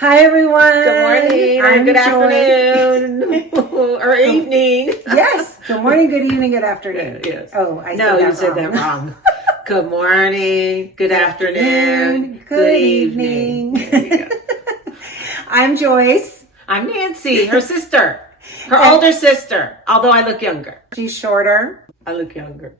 Hi everyone. Good morning or good afternoon or evening. Yes. Good morning, good evening, good afternoon. Yes. Oh, you said that wrong. Good morning, good afternoon, good evening. There you go. I'm Joyce. I'm Nancy, her sister, her older sister, although I look younger. She's shorter. I look younger.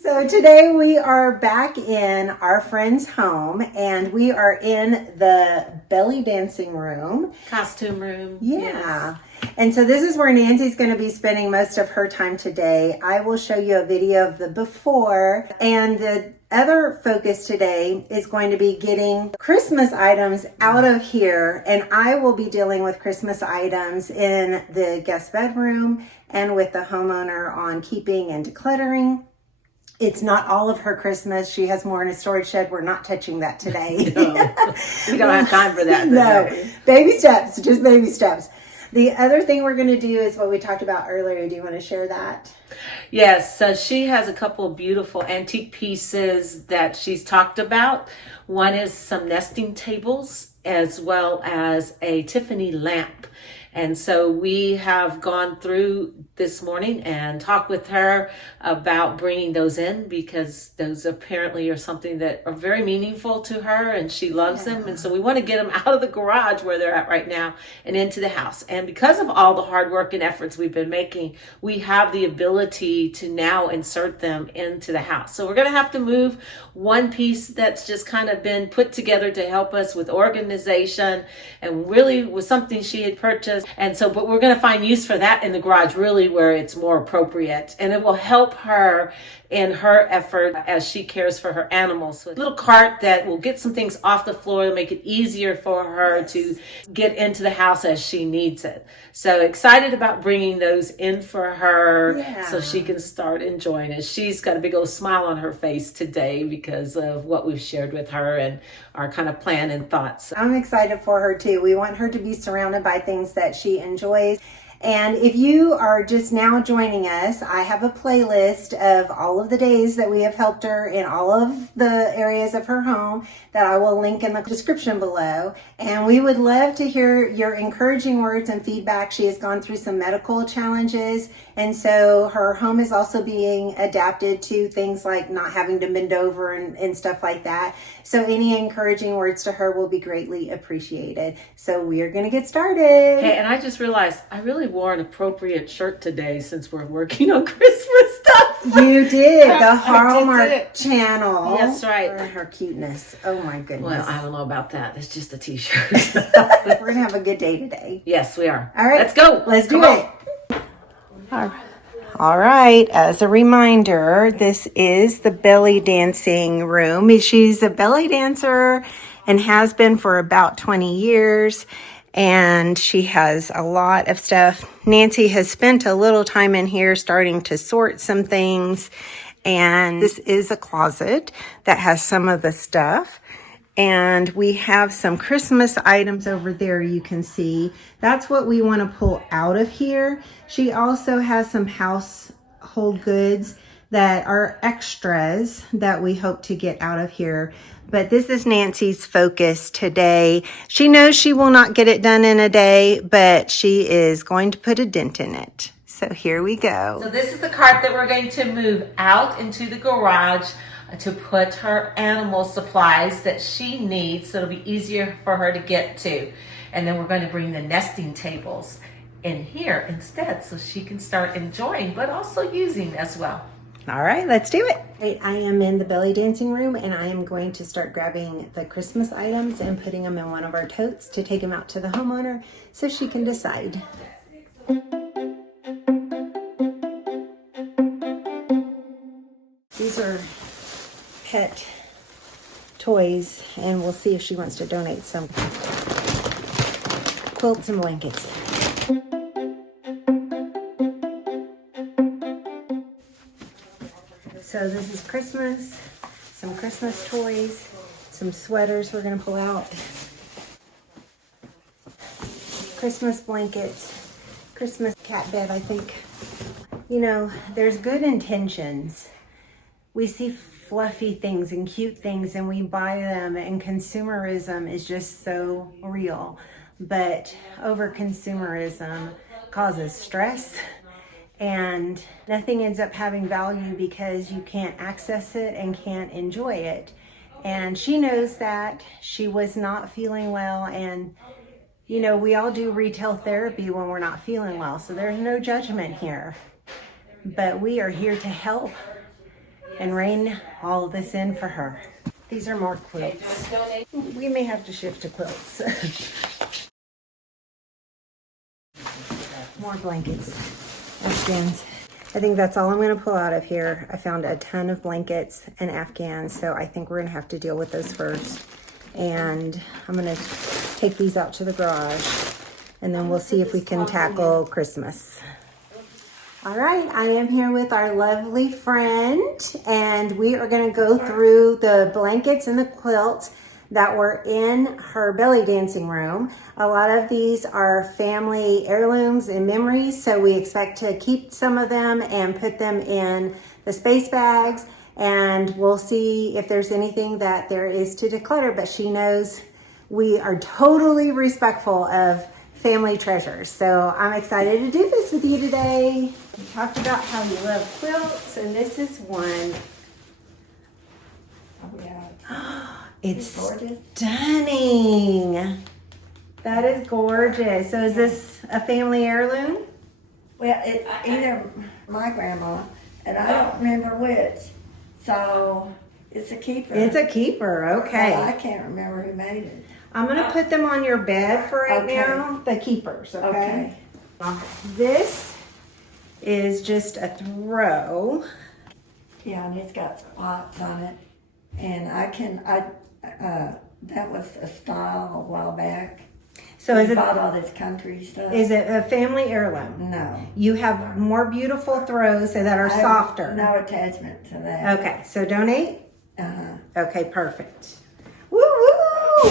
So today we are back in our friend's home and we are in the belly dancing room. Costume room. Yeah. Yes. And so this is where Nancy's going to be spending most of her time today. I will show you a video of the before, and the other focus today is going to be getting Christmas items out of here, and I will be dealing with Christmas items in the guest bedroom and with the homeowner on keeping and decluttering. It's not all of her Christmas. She has more in a storage shed. We're not touching that today. No, we don't have time for that today. No, baby steps, just baby steps. The other thing we're going to do is what we talked about earlier. Do you want to share that? Yes, so she has a couple of beautiful antique pieces that she's talked about. One is some nesting tables as well as a Tiffany lamp. And so we have gone through this morning and talked with her about bringing those in because those apparently are something that are very meaningful to her and she loves them. And so we want to get them out of the garage where they're at right now and into the house. And because of all the hard work and efforts we've been making, we have the ability to now insert them into the house. So we're going to have to move one piece that's just kind of been put together to help us with organization and really was something she had purchased. And so, but we're going to find use for that in the garage, really where it's more appropriate. And it will help her in her effort as she cares for her animals. So a little cart that will get some things off the floor, make it easier for her to get into the house as she needs it. So excited about bringing those in for her so she can start enjoying it. She's got a big old smile on her face today because of what we've shared with her and our kind of plan and thoughts. I'm excited for her too. We want her to be surrounded by things that she enjoys. And if you are just now joining us, I have a playlist of all of the days that we have helped her in all of the areas of her home that I will link in the description below. And we would love to hear your encouraging words and feedback. She has gone through some medical challenges, and so her home is also being adapted to things like not having to bend over and stuff like that. So any encouraging words to her will be greatly appreciated. So we are going to get started. Hey, and I just realized I really wore an appropriate shirt today since we're working on Christmas stuff. You did. The Hallmark Channel. That's right. For her cuteness. Oh my goodness. Well, I don't know about that. It's just a t-shirt. We're going to have a good day today. Yes, we are. All right. Let's go. Let's do it. All right. As a reminder, this is the belly dancing room. She's a belly dancer and has been for about 20 years. And she has a lot of stuff. Nancy has spent a little time in here starting to sort some things. And this is a closet that has some of the stuff. And we have some Christmas items over there you can see. That's what we want to pull out of here. She also has some household goods that are extras that we hope to get out of here. But this is Nancy's focus today. She knows she will not get it done in a day, but she is going to put a dent in it. So here we go. So this is the cart that we're going to move out into the garage to put her animal supplies that she needs so it'll be easier for her to get to. And then we're going to bring the nesting tables in here instead so she can start enjoying but also using as well. All right, let's do it. I am in the belly dancing room and I am going to start grabbing the Christmas items and putting them in one of our totes to take them out to the homeowner so she can decide. These are pet toys and we'll see if she wants to donate some quilts and blankets. So this is Christmas, some Christmas toys, some sweaters we're going to pull out, Christmas blankets, Christmas cat bed, I think. You know, there's good intentions. We see fluffy things and cute things and we buy them, and consumerism is just so real. But over-consumerism causes stress and nothing ends up having value because you can't access it and can't enjoy it. And she knows that. She was not feeling well, and you know, we all do retail therapy when we're not feeling well, so there's no judgment here. But we are here to help and rein all of this in for her. These are more quilts. We may have to shift to quilts. More blankets. Afghans. I think that's all I'm going to pull out of here. I found a ton of blankets and Afghans, so I think we're going to have to deal with those first. And I'm going to take these out to the garage, and then we'll see if we can tackle Christmas. All right, I am here with our lovely friend, and we are going to go through the blankets and the quilts that were in her belly dancing room. A lot of these are family heirlooms and memories, so we expect to keep some of them and put them in the space bags, and we'll see if there's anything that there is to declutter, but she knows we are totally respectful of family treasures. So I'm excited to do this with you today. We talked about how you love quilts, and this is one. Oh, yeah. It's gorgeous. Stunning. That is gorgeous. So is this a family heirloom? Well, it's either my grandma, and I don't remember which. So it's a keeper. It's a keeper, okay. But I can't remember who made it. I'm gonna put them on your bed for right Okay. now, the keepers, okay? This is just a throw. Yeah, and it's got spots on it. And that was a style a while back. So We is it, bought all this country stuff. is it a family heirloom? No. You have more beautiful throws that are I have softer. No attachment to that. Okay, so donate? Uh-huh. Okay, perfect. Woo woo!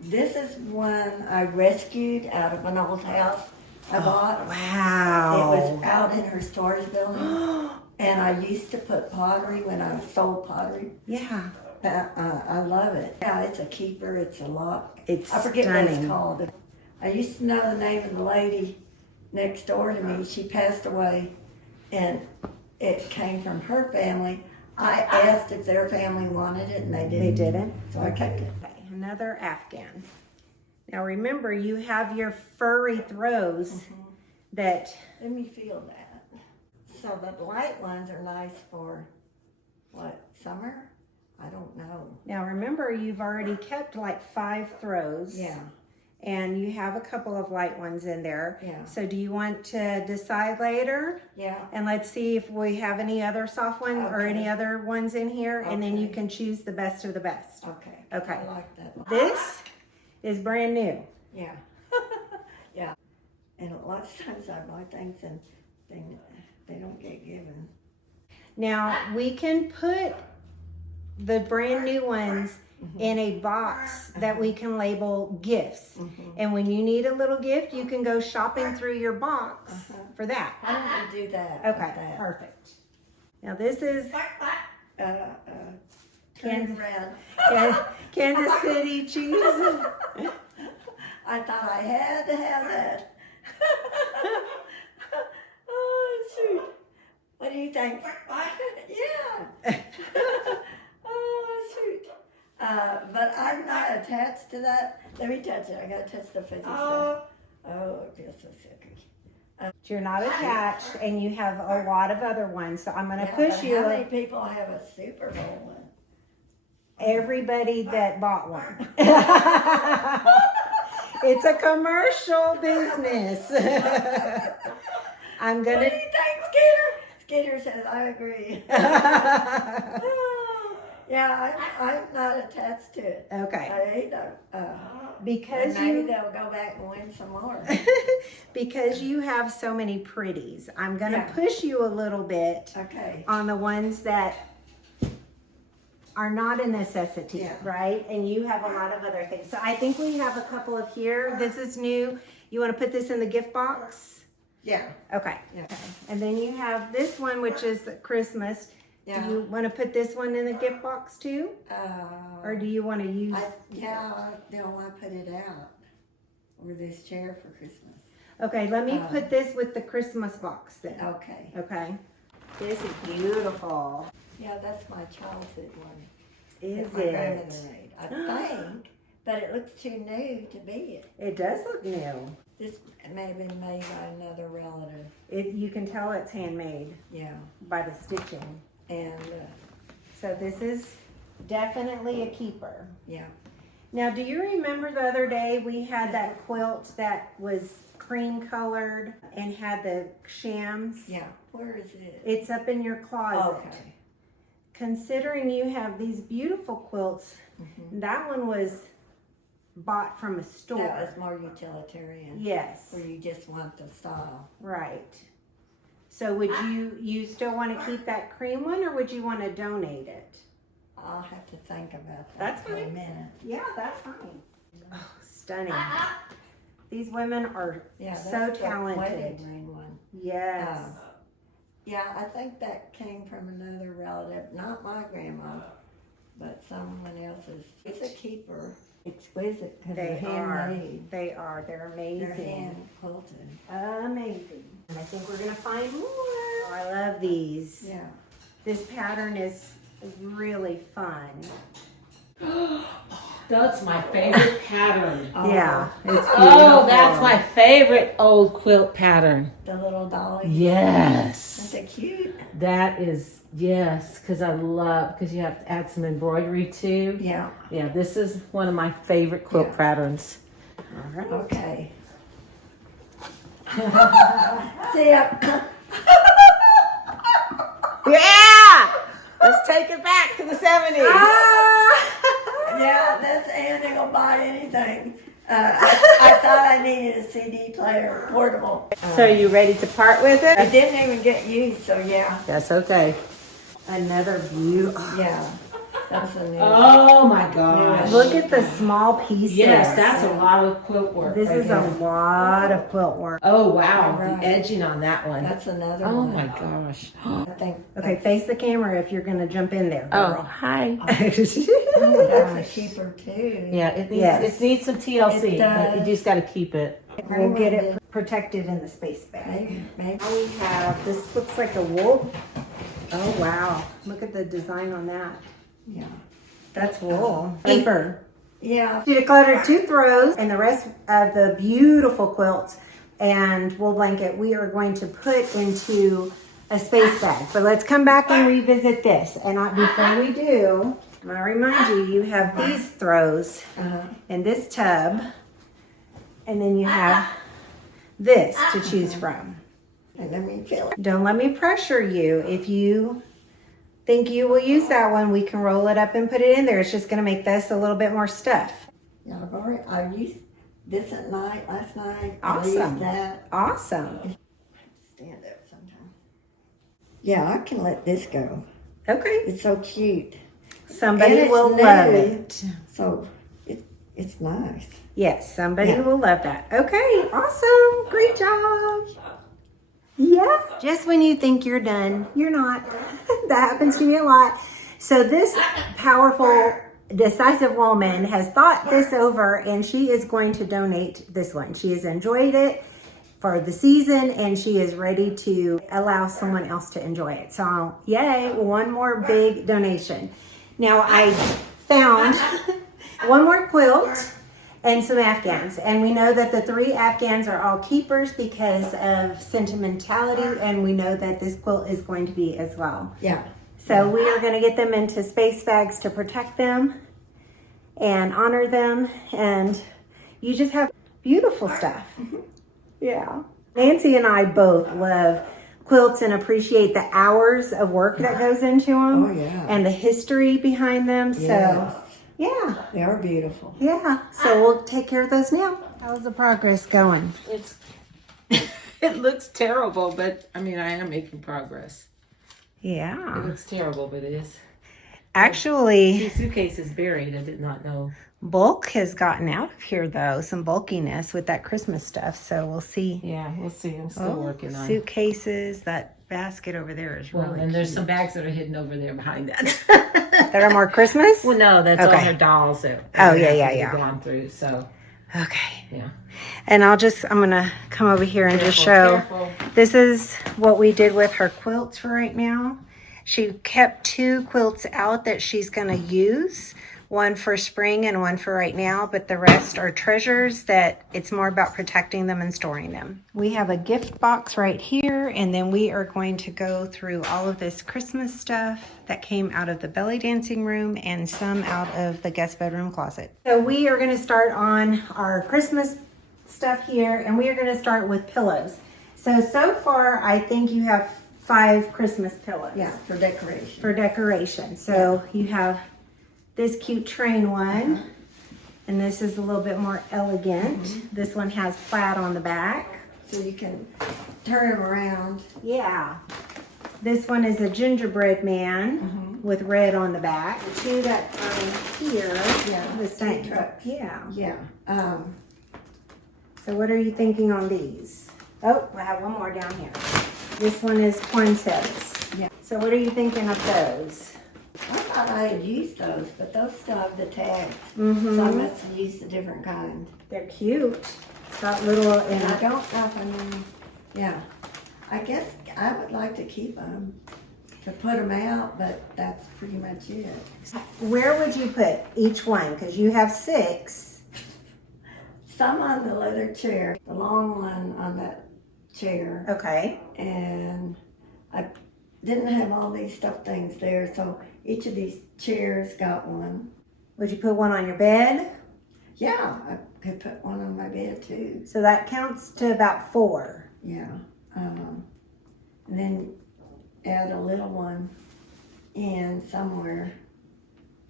This is one I rescued out of an old house I bought. Wow. It was out in her storage building. And I used to put pottery when I sold pottery. Yeah. I love it. Yeah, it's a keeper. It's a lock. It's I forget what stunning. it's called. I used to know the name of the lady next door to me. She passed away, and it came from her family. I asked if their family wanted it, and they didn't. They didn't? So I kept it. Okay, another Afghan. Now remember, you have your furry throws that... Let me feel that. So the light ones are nice for, what, summer? I don't know. Now remember, you've already kept like 5 throws. Yeah. And you have a couple of light ones in there. Yeah. So do you want to decide later? Yeah. And let's see if we have any other soft ones or Okay. any other ones in here. And then you Okay. can choose the best of the best. Okay. Okay. I like that one. This is brand new. Yeah. Yeah. And a lot of times I buy things and they don't get given. Now we can put the brand new ones in a box that we can label gifts. And when you need a little gift, you can go shopping through your box for that. Why don't we do that? Okay, with that? perfect. Now this is Turn it around. Kansas City cheese. I thought I had to have that. Oh, shoot. What do you think? Yeah. Oh, shoot. But I'm not attached to that. Let me touch it. I gotta touch the fuzzy stuff. Oh, it feels so silky. You're not attached, and you have a lot of other ones. So I'm going to Yeah, push but you. How many people have a Super Bowl one? Everybody that bought one. It's a commercial business. I'm What gonna. do you think, Skeeter? Skeeter says, I agree. Yeah, I'm not attached to it. Okay. I hate Because maybe you they'll go back and win some more. because you have so many pretties, I'm gonna Yeah. push you a little bit Okay. on the ones that are not a necessity, Yeah. right? And you have a lot of other things. So I think we have a couple of here. This is new. You want to put this in the gift box? Yeah. Okay. Yeah. And then you have this one, which is Christmas. Yeah. Do you want to put this one in the gift box too? Or do you want to use? I don't want to put it out. Or this chair for Christmas. Okay, let me put this with the Christmas box then. Okay. Okay. This is beautiful. Yeah, that's my childhood one. Is My it? grandmother made, I think, but it looks too new to be it. It does look new. This may have been made by another relative. You can tell it's handmade Yeah, by the stitching. and So this is definitely a keeper. yeah. Now, do you remember the other day we had that quilt that was cream colored and had the shams? Yeah, where is it? It's up in your closet. Okay. Considering you have these beautiful quilts, that one was bought from a store. That was more utilitarian. Yes. Where you just want the style. Right. So would you still want to keep that cream one, or would you want to donate it? I'll have to think about that That's for a fine. minute. Yeah, that's fine. Oh, stunning. These women are Yeah, that's so the talented. wedding ring one. Yes. Yeah, I think that came from another relative, not my grandma, but someone else's. It's a keeper. Exquisite because they're They are. handmade. They are. They're amazing. They're hand quilted. Amazing. And I think we're going to find more. Oh, I love these. Yeah. This pattern is really fun. That's my favorite pattern. Yeah, it's beautiful. Oh, that's my favorite old quilt pattern. The little dolly. Yes. Isn't it cute? That is, yes, because you have to add some embroidery too. Yeah. Yeah, this is one of my favorite quilt Yeah. patterns. All right. Okay. See ya. Yeah! Let's take it back to the 70s. Yeah, that's Ann ain't gonna buy anything. I thought I needed a CD player, portable. So are you ready to part with It it? didn't even get used, so yeah. That's okay. Another view. Yeah. That's a new Oh my gosh. Look at the small pieces. Yes, that's a lot of quilt work. This right is a there. lot of quilt work. Oh wow, Right. the edging on that one. That's another Oh one. my gosh. I think Okay, face the camera if you're going to jump in there. Oh, girl. hi. that's a keeper too. Yeah, it needs Yes. it needs some TLC, It but you does. just got to keep it. We'll get it protected in the space bag. Maybe. Now we have, this looks like a wool. Oh wow, look at the design on that. Yeah. That's wool. Paper. Yeah. She decluttered 2 throws and the rest of the beautiful quilts and wool blanket we are going to put into a space bag. But let's come back and revisit this. And before we do, I'm going to remind you, you have these throws in this tub. And then you have this to choose from. And let me feel it. Don't let me pressure you. If you think you will use that one, we can roll it up and put it in there. It's just going to make this a little bit more stuff. Yeah, I used this at night, last night. Awesome. I used that. Awesome. Stand up sometime. Yeah, I can let this go. Okay. It's so cute. Somebody And it's will new. love it. So it's nice. Yes, somebody Yeah. will love that. Okay, awesome. Great job. Yeah. Just when you think you're done, you're not. That happens to me a lot. So this powerful, decisive woman has thought this over and she is going to donate this one. She has enjoyed it for the season and she is ready to allow someone else to enjoy it. So yay, one more big donation. Now I found one more quilt and some Afghans. And we know that the 3 Afghans are all keepers because of sentimentality, and we know that this quilt is going to be as well. Yeah. So we are going to get them into space bags to protect them and honor them, and you just have beautiful stuff. Yeah. Nancy and I both love quilts and appreciate the hours of work that goes into them Oh, yeah. and the history behind them. So Yes. yeah. They are beautiful. Yeah, so we'll take care of those now. How's the progress going? It's it looks terrible, but I mean I am making progress. It Yeah. looks terrible, but it is. Actually, The suitcase is buried. I did not know. bulk has gotten out of here though, some bulkiness with that Christmas stuff. So we'll see. Yeah, we'll see. I'm still working on it. Suitcases, that basket over there is Well, really and there's cute. some bags that are hidden over there behind that. That are more Christmas? Well, no, that's all Okay. her dolls that Oh, are yeah, having yeah, to be yeah. gone through. So, Okay. yeah. And I'm going to come over here and just Careful, show. careful. This is what we did with her quilts for right now. She kept 2 quilts out that she's going to use. One for spring and one for right now, but the rest are treasures that it's more about protecting them and storing them. We have a gift box right here, and then we are going to go through all of this Christmas stuff that came out of the belly dancing room and some out of the guest bedroom closet. So we are going to start on our Christmas stuff here, and we are going to start with pillows. So far, I think you have 5 Christmas pillows. Yeah, for decoration. For decoration. So you have this cute train one, and this is a little bit more elegant. This one has plaid on the back. So you can turn them around. Yeah. This one is a gingerbread man with red on the back. The 2 that are here, Yeah, the same. 2 trucks. Yeah. Yeah. So what are you thinking on these? Oh, I have one more down here. This one is poinsettias. Yeah. So what are you thinking of those? I thought I had used those, but those still have the tags. Mm-hmm. So I must have used a different kind. They're cute. It's got little, And I don't know if I mean, yeah. I guess I would like to keep them, to put them out, but that's pretty much it. Where would you put each one? Because you have 6. Some on the leather chair, the long one on that chair. Okay. And I didn't have all these stuffed things there, so each of these chairs got one. Would you put one on your bed? Yeah, I could put one on my bed too. So that counts to about 4. Yeah. And then add a little one in somewhere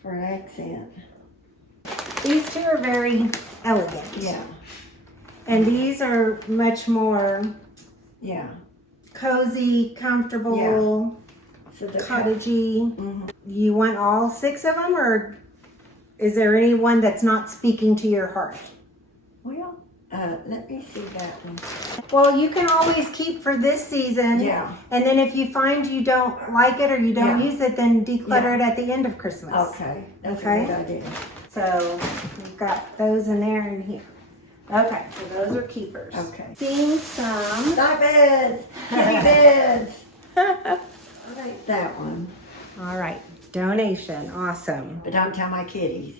for an accent. These 2 are very elegant. Yeah. And these are much more Yeah. cozy, comfortable, So the cottagey. Mhm. You want all 6 of them, or is there any one that's not speaking to your heart? Well, let me see that one. Well, you can always keep for this season. Yeah. And then if you find you don't like it or you don't Yeah. use it, then declutter it at the end of Christmas. Okay, that's Okay. a good idea. So we've got those in there and here. Okay, so those are keepers. Okay. Seeing some. Night beds, kitty beds. I like that one, All right, donation, awesome. but don't tell my kitties.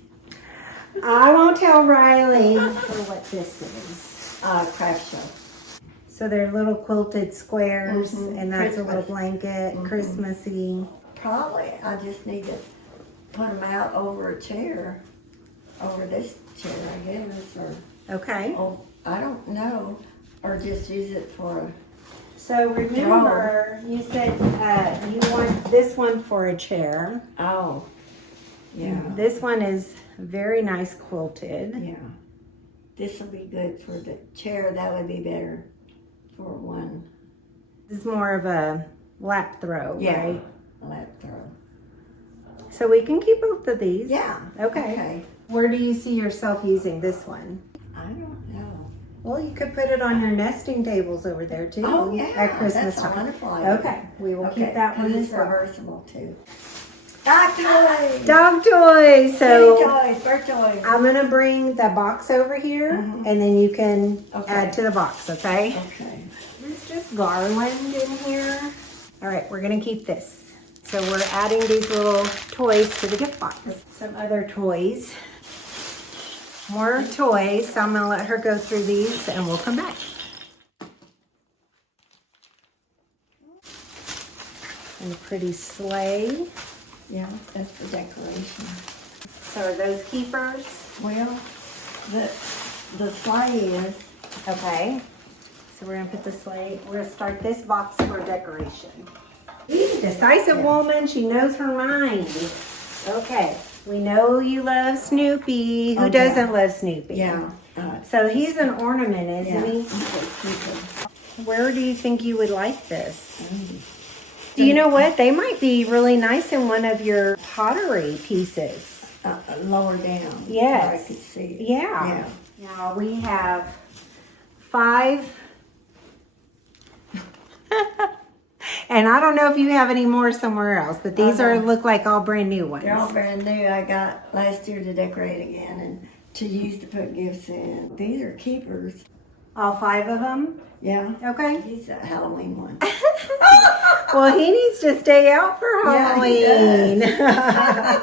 I won't tell Riley for what this is. Craft show. So they're little quilted squares, Mhm. and that's a little Christmas. blanket, Christmassy. Probably I just need to put them out over a chair, over this chair, I guess, or Okay. oh, I don't know, or just use it for. So remember, you said you want this one for a chair. Oh, yeah, This one is very nice quilted. yeah. This will be good for the chair. That would be better for one. This is more of a lap throw, Yeah, right? lap throw. So we can keep both of these. Yeah. Okay. Where do you see yourself using this one? I don't know. Well, you could put it on your nesting tables over there too. Oh yeah, At Christmas that's a time. wonderful idea. Okay, we will keep that one 'cause as it's well. reversible too. Dog toys. Dog toys. Kitty So toys, bird toys. I'm gonna bring the box over here, Mhm. and then you can Okay. add to the box. Okay. Okay. There's just garland in here. All right, we're gonna keep this. So we're adding these little toys to the gift box. Some other toys. More toys. So I'm gonna let her go through these and we'll come back. And a pretty sleigh. Yeah, that's the decoration. So are those keepers? Well, the sleigh is. Okay. So we're gonna put the sleigh, we're gonna start this box for decoration. Decisive woman, she knows her mind. Okay, we know you love Snoopy. Who Oh, doesn't yeah. love Snoopy? Yeah. So he's an ornament, isn't Yeah. he? Where do you think you would like this? Do you know what? They might be really nice in one of your pottery pieces. Lower down. Yes. Where I could see it. Yeah. Now we have 5. And I don't know if you have any more somewhere else, but these look like all brand new ones. They're all brand new. I got last year to decorate again and to use to put gifts in. These are keepers. All 5 of them? Yeah. Okay. He's a Halloween one. Well, he needs to stay out for Halloween. Yeah,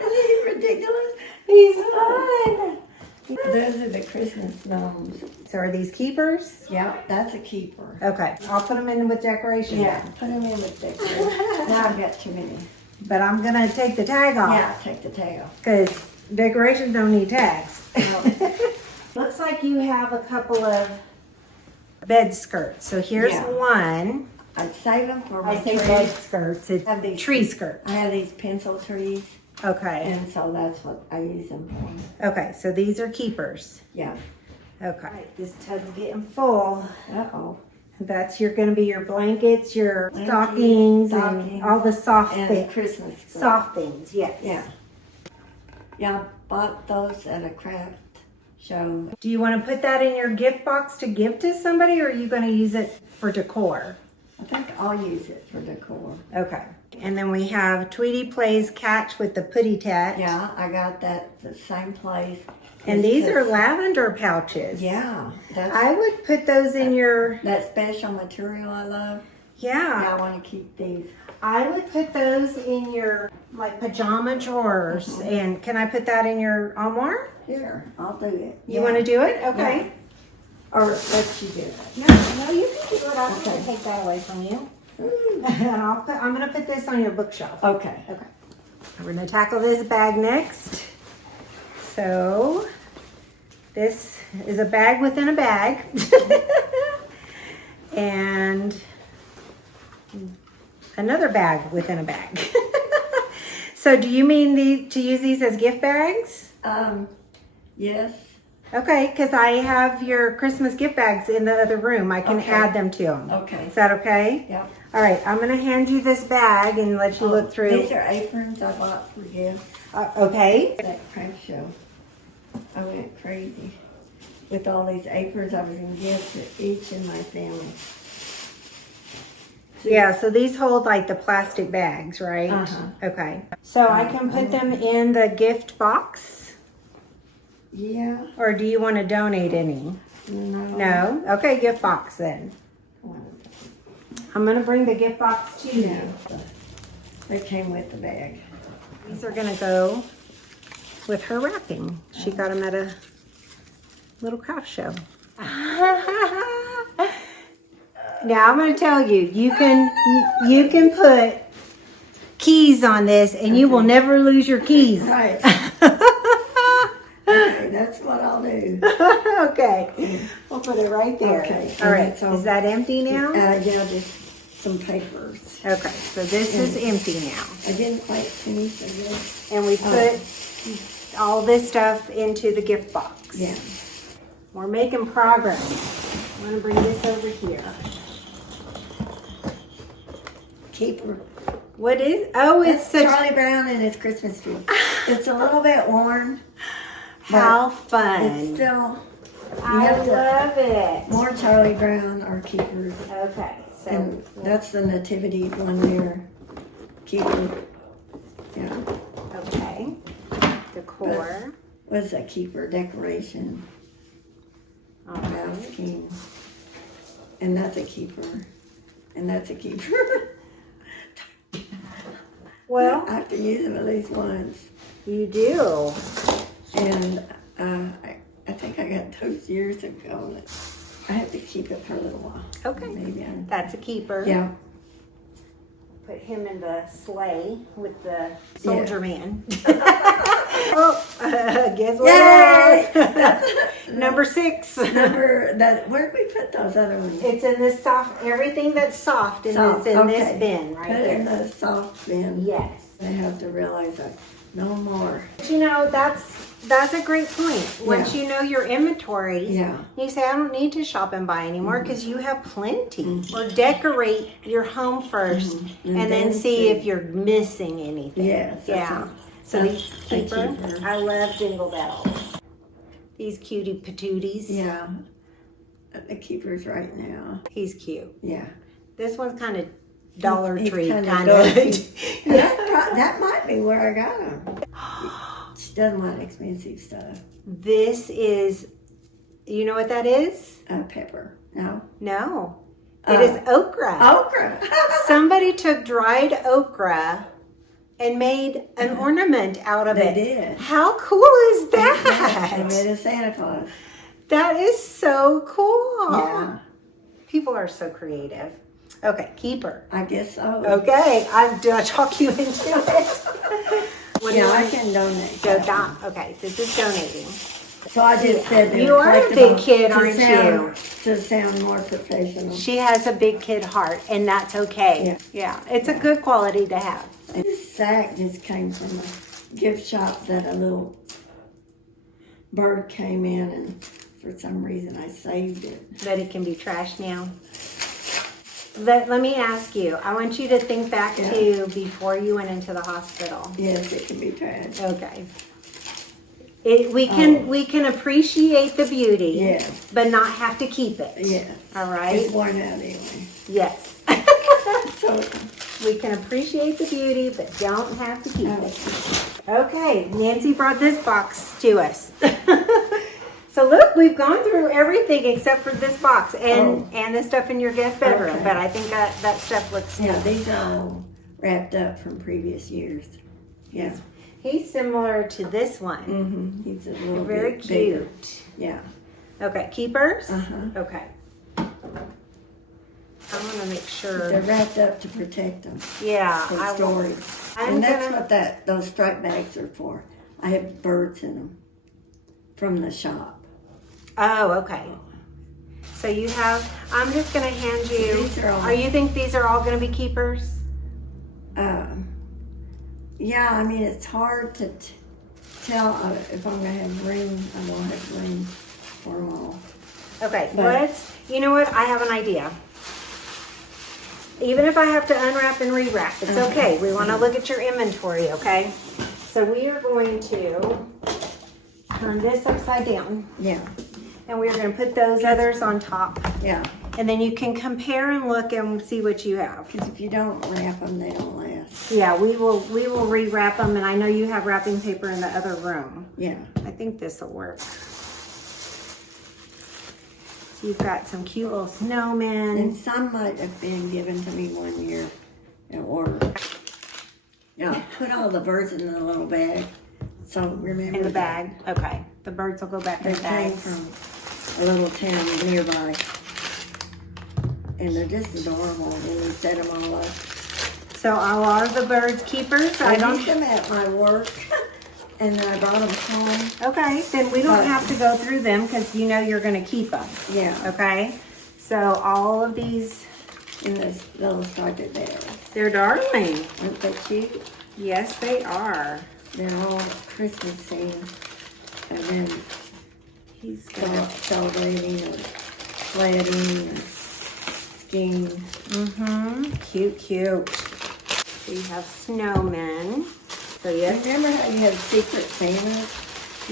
isn't he ridiculous? He's fun. Those are the Christmas gnomes. So are these keepers? Yeah, that's a keeper. Okay. I'll put them in with decoration. Yeah, put them in with decoration. Now I've got too many. But I'm going to take the tag off. Yeah, take the tag off. Because decorations don't need tags. No. Looks like you have a couple of bed skirts. So here's one. I save them for my I say trees. bed skirts. It's I have these tree skirts. I have these pencil trees, Okay. and so that's what I use them for. Okay. So these are keepers. Yeah. Okay. This tub's getting full. Uh-oh. That's going to be your blankets, your Blankets, stockings, and stockings, all the soft And things. Christmas stuff. Soft things, yes. Yeah. Yeah, I bought those at a craft show. Do you want to put that in your gift box to give to somebody, or are you going to use it for decor? I think I'll use it for decor. Okay. And then we have Tweety Plays Catch with the Putty Tat. Yeah, I got that the same place. And these are It's- lavender pouches. Yeah, that's I would put those in your, that special material I love. yeah. Yeah, I want to keep these. I would put those in your, like, pajama drawers. And can I put that in your armoire? Here, I'll do it. You want to do it? Okay. Yeah. Or let you do it. No, you can do it. I'm not going Okay. to take that away from you. And I'm going to put this on your bookshelf. Okay. Okay. We're going to tackle this bag next. So, this is a bag within a bag. And another bag within a bag. So, do you mean to use these as gift bags? Yes. Okay, because I have your Christmas gift bags in the other room. I can Okay. add them to them. Okay. Is that okay? Yeah. All right, I'm going to hand you this bag and let you look through. These are aprons I bought for gifts. Okay. That craft show. I went crazy with all these aprons. I was going to give to each in my family. Yeah, so these hold like the plastic bags, right? Uh-huh. Okay. So I can put them in the gift box, Yeah. or do you want to donate any? No. No? Okay, gift box then. I'm going to bring the gift box to you. Yeah. They came with the bag. These are going to go with her wrapping. She got them at a little craft show. Now I'm going to tell you, you can put keys on this and you will never lose your keys. Right. Okay, that's what I'll do. Okay, we'll put it right there. Okay. All right, So- is that empty now? Yeah, just some papers. Okay, so this is empty now. I didn't quite finish, I guess. And we put all this stuff into the gift box. Yeah. We're making progress. I'm going to bring this over here. Keeper. What is, oh, it's such, Charlie Brown and his Christmas tree. It's a little bit worn. how It's fun. still I have to- love it. more Charlie Brown or keepers. Okay, so And that's the nativity one there. Keeper. Yeah. okay, decor. What is that keeper? Decoration. All Mouse right. king. And that's a keeper. And that's a keeper. Well, I have to use them at least once. you do. And I think I got those years ago. I have to keep it for a little while. Okay, Maybe I. that's a keeper. Yeah. Put him in the sleigh with the soldier man. Guess what Yay! it is? Number 6. Remember that? Where did we put those other ones? It's in this soft, everything that's soft is Soft, in okay. this bin right Put it in there. the soft bin. Yes. They have to realize that no more. But you know, that's a great point. Once you know your inventory, Yeah. you say, I don't need to shop and buy anymore because you have plenty. Or decorate your home first and then see if you're missing anything. Yes, Yeah. So that's these a keeper, keeper. I love jingle bells. These cutie patooties. Yeah. The keepers right now. He's cute. Yeah. This one's kind of Dollar He's Tree kinda kind dorky. of. That might be where I got them. She doesn't like expensive stuff. This is, you know what that is? Pepper. No. No. It is okra. Okra. Somebody took dried okra and made an ornament out of They it. did. How cool is They that? made a Santa Claus. That is so cool. Yeah. People are so creative. Okay, keeper. I guess so. Okay, do I talk you into it? What do you Yeah, I want? can donate. Go that down. Okay, this is donating. So I just said they You were are a collectible big kid, to aren't sound, to sound more professional. She has a big kid heart, and that's okay. Yeah, it's a good quality to have. And this sack just came from a gift shop that a little bird came in, and for some reason I saved it. But it can be trashed now. Let me ask you. I want you to think back to before you went into the hospital. Yes, it can be trashed. Okay. We can appreciate the beauty, Yes. but not have to keep it. Yes. All right. It's worn out anyway. Yes. So, We can appreciate the beauty, but don't have to keep it. Okay, Nancy brought this box to us. So look, we've gone through everything except for this box and the stuff in your guest bedroom. Okay. But I think that stuff looks yeah, good. these are all wrapped up from previous years. Yeah. He's similar to this one. Mm-hmm. He's a little Very bit bigger. cute. Yeah. Okay, keepers? Uh-huh. Okay. I want to make sure. They're wrapped up to protect them. Yeah, For I storage. I'm And that's gonna- what those striped bags are for. I have birds in them from the shop. Oh, okay. So you have, I'm just going to hand you, These are all- you think these are all going to be keepers? Yeah, I mean, it's hard to tell if I'm going to have room. I won't have room for them all. Okay, But- you know what? I have an idea. Even if I have to unwrap and rewrap, it's okay. We want to look at your inventory, okay? So we are going to turn this upside down, Yeah, and we're going to put those others on top. yeah. And then you can compare and look and see what you have. Because if you don't wrap them, they don't last. Yeah, we will rewrap them, and I know you have wrapping paper in the other room. Yeah. I think this will work. You've got some cute little snowmen. And some might have been given to me one year at work. Yeah, put all the birds in the little bag. So remember In the that. bag. Okay. The birds will go back in They the came bags. from a little town nearby. And they're just adorable when you set them all up. So are the birds keepers? I used them at my work, and then I brought them home. Okay, then we don't But- have to go through them because you know you're going to keep them. Yeah, Okay? So all of these, in this little striped bears. they're darling. Aren't they cute? Yes, they are. They're all Christmas themed. And then He's gonna. celebrating and sledding and skiing. Mm-hmm. Cute, cute. So you have snowmen. So yes. Remember how you have Secret Santa?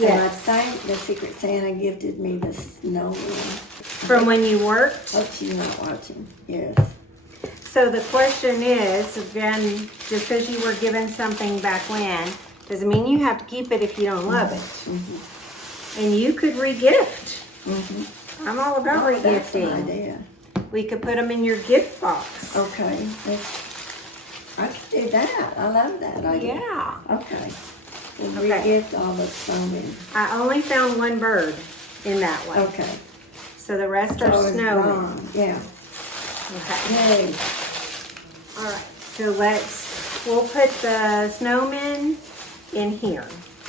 Yes. And I think the Secret Santa gifted me the snowman. From when you worked. Hope she's not watching. Yes. So the question is, again, just because you were given something back when, doesn't mean you have to keep it if you don't love it. And you could regift. I'm all about That's an regifting. idea. We could put them in your gift box. Okay. I could do that. I love that idea. Yeah. Okay. We'll Okay. re-gift all the snowmen. I only found one bird in that one. Okay. So the rest are So it's snowmen. wrong. Yeah. Okay. Yay. All right. So we'll put the snowmen in here,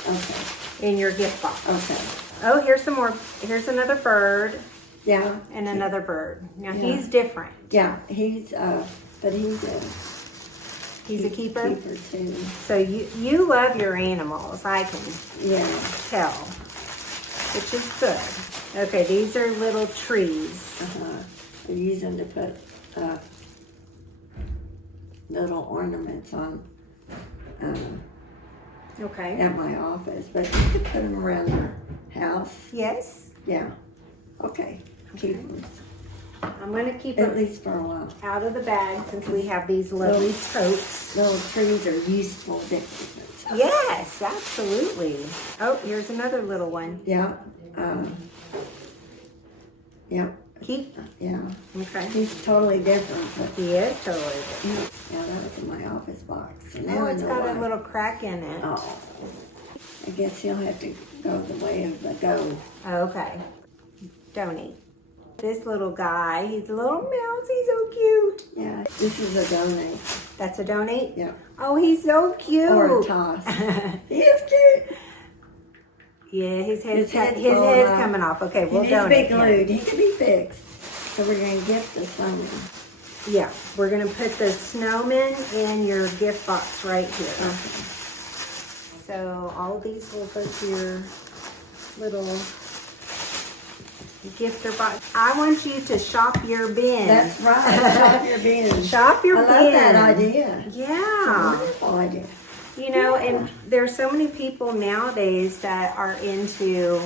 Okay. in your gift box. Okay. Oh, here's some more. Here's another bird Yeah. and another bird. Now Yeah. he's different. Yeah. He's but he's a He's a keeper. Keeper too. So you love your animals, I can Yeah. tell, which is good. Okay, these are little trees. I use them to put little ornaments on Okay. at my office, but you could put them around your house. Yes. Yeah. Okay. Keepers. I'm going to keep at them least for a while. out of the bag since we have these lovely totes. Little trees are useful decorations. Yes, absolutely. Oh, here's another little one. Yeah. Yeah. Keep. Yeah. Okay. He's totally different. But He is totally different. yeah, that was in my office box. So Oh, now I it's know got why. a little crack in it. Oh. I guess he'll have to go the way of the go. Okay. Donate. This little guy, he's a little mouse. He's so cute. Yeah. This is a donate. That's a donate? Yeah. Oh, he's so cute. Or a toss. He is cute. Yeah, his head's falling off. coming off. Okay, we'll He needs to be donate him. glued. He can be fixed. So we're going to gift the snowman. Yeah, we're going to put the snowman in your gift box right here. Okay. So all of these will go to your little gifter box. I want you to shop your bin. That's right. Shop your bin. Shop your I bin. love that idea. It's a Yeah. wonderful idea. You know, and there's so many people nowadays that are into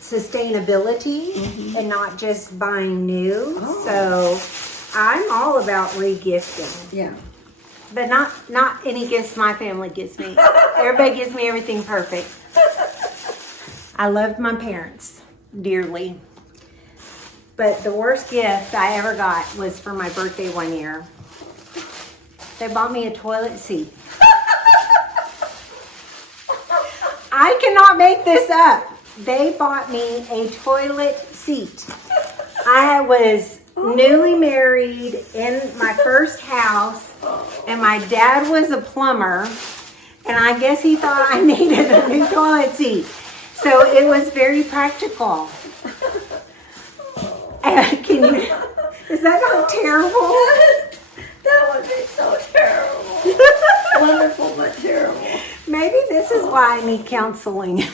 sustainability and not just buying new. Oh. So I'm all about regifting. Yeah. But not any gifts my family gives me. Everybody gives me everything perfect. I loved my parents dearly. But the worst gift I ever got was for my birthday one year. They bought me a toilet seat. I cannot make this up. They bought me a toilet seat. I was newly married in my first house, and my dad was a plumber, and I guess he thought I needed a new toilet seat. So it was very practical. And can you, is that not terrible? That would be so terrible. Wonderful, but terrible. Maybe this is why I need counseling.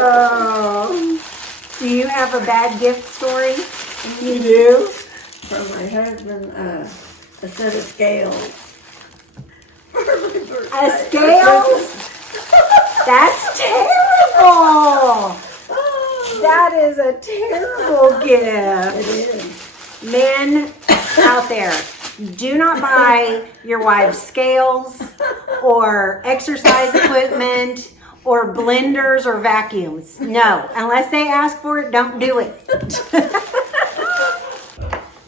Oh. Do you have a bad gift story? You do? For my husband, a set of scales. A scale? That's terrible. That is a terrible gift. It is. Men out there, do not buy your wives scales or exercise equipment or blenders or vacuums. No, unless they ask for it, don't do it.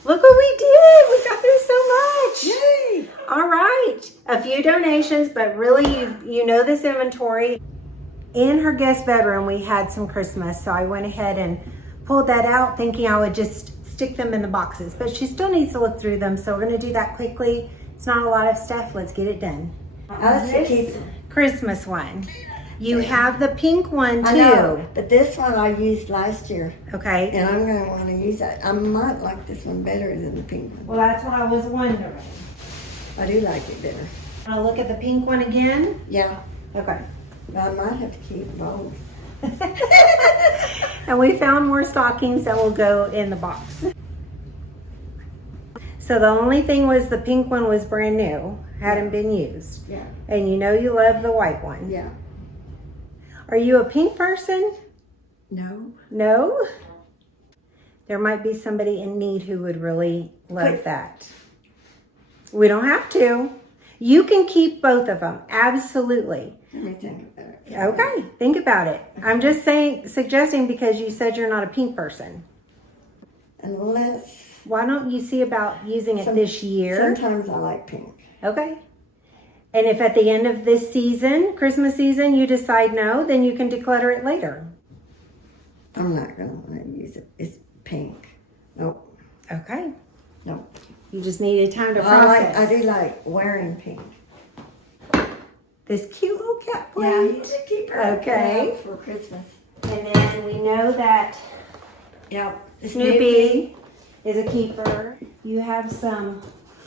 Look what we did. We got through so much. Yay! All right. A few donations, but really you know this inventory. In her guest bedroom, we had some Christmas, so I went ahead and pulled that out thinking I would just stick them in the boxes, but she still needs to look through them, so we're going to do that quickly. It's not a lot of stuff. Let's get it done. This Christmas one. You have the pink one too. I know, but this one I used last year, Okay. and I'm going to want to use that. I might like this one better than the pink one. Well, that's what I was wondering. I do like it better. I'll look at the pink one again. Yeah, Okay. but I might have to keep both. And we found more stockings that will go in the box. So the only thing was the pink one was brand new, hadn't been used. Yeah, And you know you love the white one. yeah. Are you a pink person? No. No? There might be somebody in need who would really love that. We don't have to. You can keep both of them, absolutely. Let me think about it. Okay, think about it. I'm just suggesting because you said you're not a pink person. Unless Why don't you see about using it this year? sometimes I like pink. Okay. And if at the end of this season, Christmas season, you decide no, then you can declutter it later. I'm not going to want to use it. It's pink. Nope. Okay. Nope. You just needed time to I process. do like wearing pink. This cute little cat plate. Yeah, you should keep her Okay. for Christmas. And then we know that Yep. Snoopy is a keeper. You have some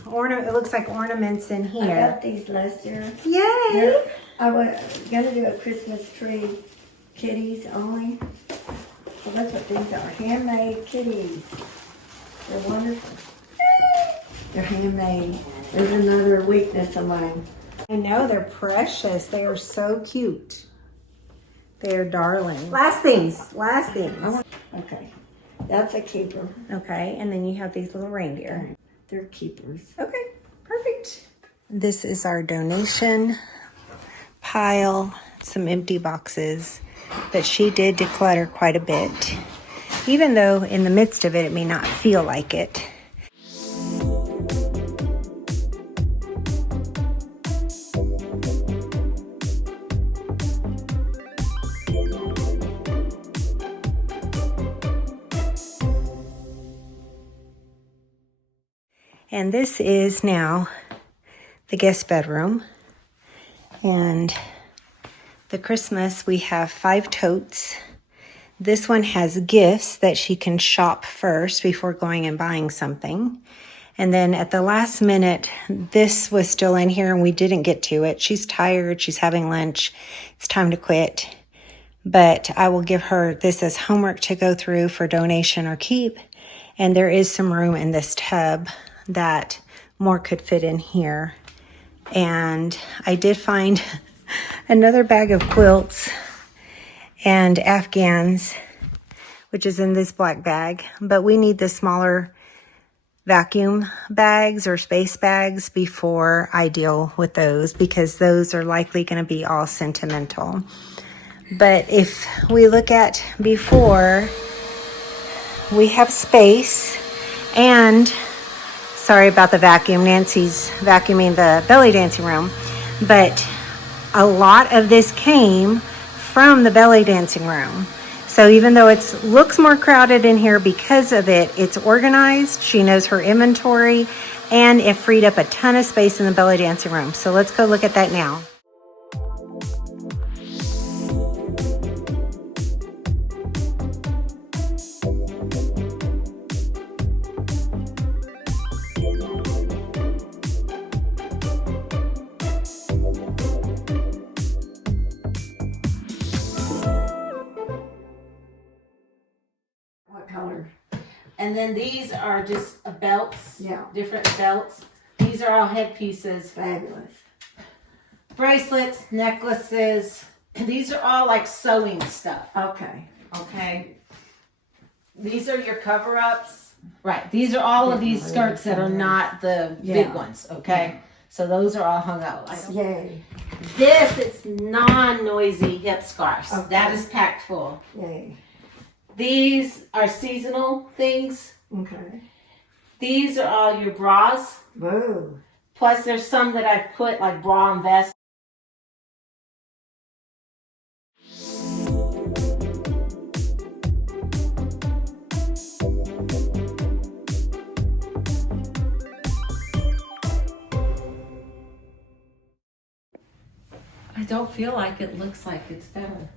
it looks like ornaments in I here. got these last year. Yay! I was gonna do a Christmas tree kitties only. So that's what these are, handmade kitties. They're wonderful. They're handmade. There's another weakness of mine. I know, they're precious. They are so cute. They are darling. Last things. Okay. That's a keeper. Okay, and then you have these little reindeer. They're keepers. Okay, perfect. This is our donation pile, some empty boxes, but she did declutter quite a bit, even though in the midst of it, it may not feel like it. And this is now the guest bedroom. And the Christmas, we have 5 totes. This one has gifts that she can shop first before going and buying something. And then at the last minute, this was still in here and we didn't get to it. She's tired, she's having lunch, it's time to quit. But I will give her this as homework to go through for donation or keep. And there is some room in this tub that more could fit in here. And I did find another bag of quilts and Afghans, which is in this black bag, but we need the smaller vacuum bags or space bags before I deal with those, because those are likely going to be all sentimental. But if we look at before, we have space. And sorry about the vacuum. Nancy's vacuuming the belly dancing room. But a lot of this came from the belly dancing room. So even though it looks more crowded in here because of it, it's organized. She knows her inventory, and it freed up a ton of space in the belly dancing room. So let's go look at that now. What color? And then these are just belts, Yeah. different belts. These are all headpieces, Fabulous. bracelets, necklaces. These are all like sewing stuff. Okay. Okay. These are your cover-ups. Right. These are all of these skirts that are not the big Yeah. ones. Okay. So those are all hung up. Yay. This is non-noisy hip scarves. Okay. That is packed full. Yay. These are seasonal things. Okay. These are all your bras. Whoa. Plus there's some that I've put like bra and vest. I don't feel like it looks like it's better.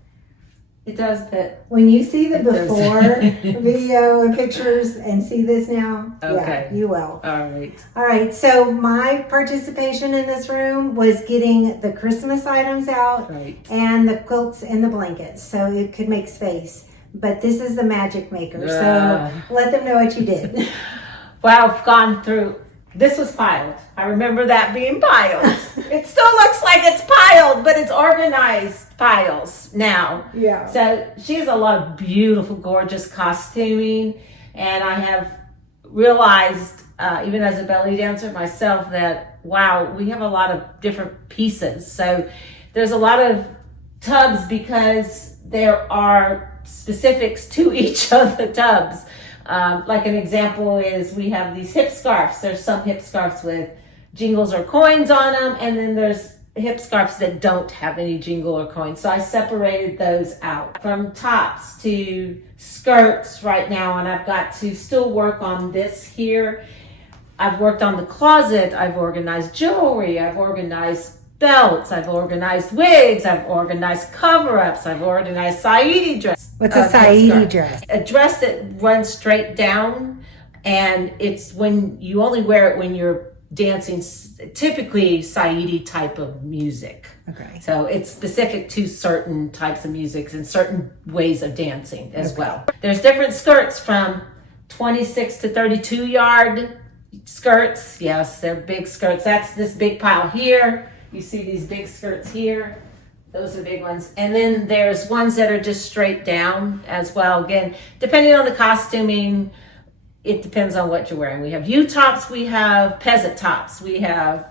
It does, but When you see the It does. before video and pictures and see this now, Okay. yeah, you will. all right. All right, so my participation in this room was getting the Christmas items out Right. and the quilts and the blankets so it could make space. But this is the magic maker, Yeah. so let them know what you did. Well, I've gone through. This was piled. I remember that being piled. It still looks like it's piled, but it's organized piles now. Yeah. So she has a lot of beautiful, gorgeous costuming, and I have realized, even as a belly dancer myself, that wow, we have a lot of different pieces. So there's a lot of tubs because there are specifics to each of the tubs. Like an example is we have these hip scarves. There's some hip scarves with jingles or coins on them, and then there's hip scarves that don't have any jingle or coins. So I separated those out. From tops to skirts right now, and I've got to still work on this here. I've worked on the closet. I've organized jewelry. I've organized belts. I've organized wigs. I've organized cover-ups. I've organized Saidi dress. What's a Saidi dress? A dress that runs straight down, and it's when you only wear it when you're dancing, typically Saidi type of music. Okay. So it's specific to certain types of music and certain ways of dancing as well. There's different skirts from 26 to 32 yard skirts. Yes, they're big skirts. That's this big pile here. You see these big skirts here. Those are the big ones. And then there's ones that are just straight down as well. Again, depending on the costuming, it depends on what you're wearing. We have U-tops, we have peasant tops, we have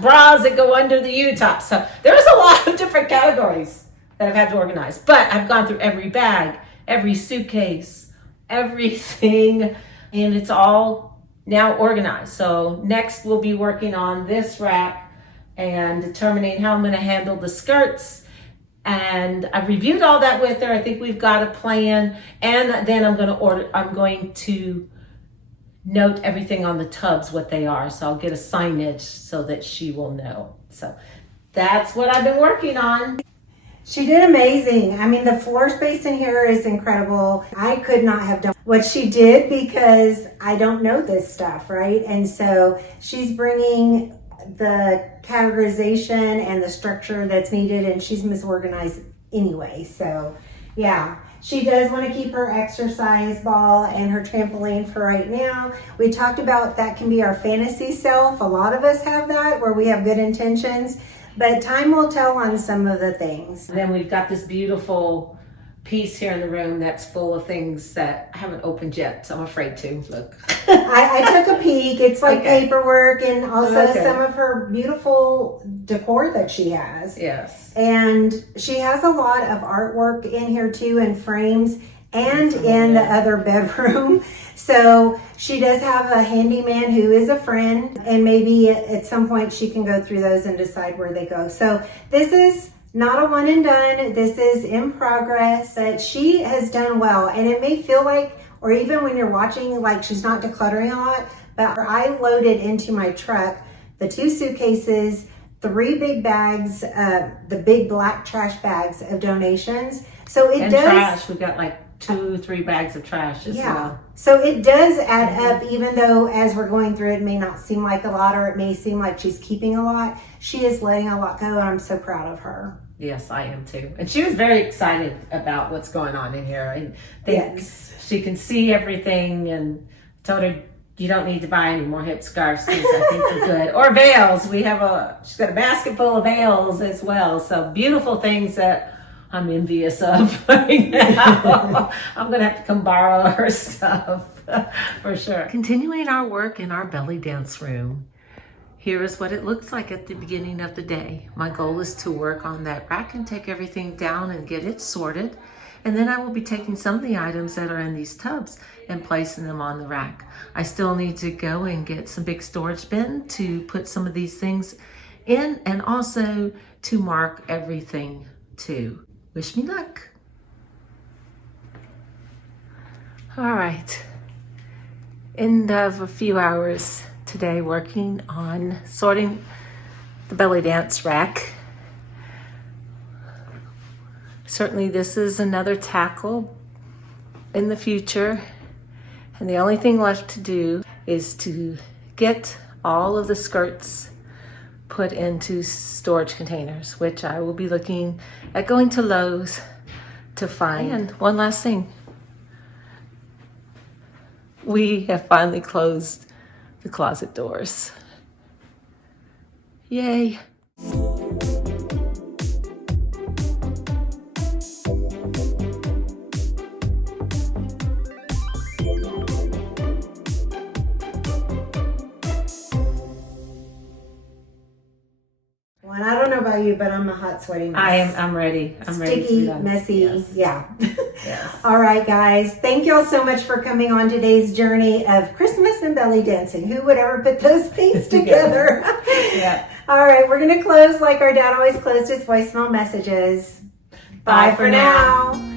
bras that go under the U-tops. So there's a lot of different categories that I've had to organize. But I've gone through every bag, every suitcase, everything, and it's all now organized. So next we'll be working on this rack and determining how I'm going to handle the skirts. And I've reviewed all that with her. I think we've got a plan. And then I'm going to note everything on the tubs, what they are. So I'll get a signage so that she will know. So that's what I've been working on. She did amazing. I mean, the floor space in here is incredible. I could not have done what she did because I don't know this stuff, right? And so she's bringing the categorization and the structure that's needed, and she's misorganized anyway. So yeah, she does want to keep her exercise ball and her trampoline for right now. We talked about that can be our fantasy self. A lot of us have that, where we have good intentions, but time will tell on some of the things. And then we've got this beautiful piece here in the room that's full of things that I haven't opened yet, so I'm afraid to look. I took a peek. It's like Okay. paperwork and also Okay. some of her beautiful decor that she has. Yes. And she has a lot of artwork in here too, in frames and in the other bedroom. So she does have a handyman who is a friend, and maybe at some point she can go through those and decide where they go. So this is not a one and done. This is in progress, but she has done well. And it may feel like, or even when you're watching, like she's not decluttering a lot, but I loaded into my truck the 2 suitcases, 3 big bags, the big black trash bags of donations. So it And does. trash. We've got like 2-3 bags of trash as well. So it does add up, even though as we're going through it may not seem like a lot, or it may seem like she's keeping a lot. She is letting a lot go, and I'm so proud of her. Yes, I am too. And she was very excited about what's going on in here. I think she can see everything, and told her you don't need to buy any more hip scarves because I think they're good. Or veils. She's got a basket full of veils as well. So beautiful things that I'm envious of right now. I'm going to have to come borrow her stuff for sure. Continuing our work in our belly dance room, here is what it looks like at the beginning of the day. My goal is to work on that rack and take everything down and get it sorted. And then I will be taking some of the items that are in these tubs and placing them on the rack. I still need to go and get some big storage bin to put some of these things in, and also to mark everything too. Wish me luck. All right, end of a few hours today working on sorting the belly dance rack. Certainly this is another tackle in the future, and the only thing left to do is to get all of the skirts put into storage containers, which I will be looking at going to Lowe's to find. And one last thing, we have finally closed the closet doors. Yay. Well, I don't know about you, but I'm a hot, sweaty mess. I'm ready. I'm ready to Sticky, be done. messy, Yes. yeah. Yes. All right, guys. Thank you all so much for coming on today's journey of Christmas and belly dancing. Who would ever put those things together? Yeah. All right, we're going to close like our dad always closed his voicemail messages. Bye for now.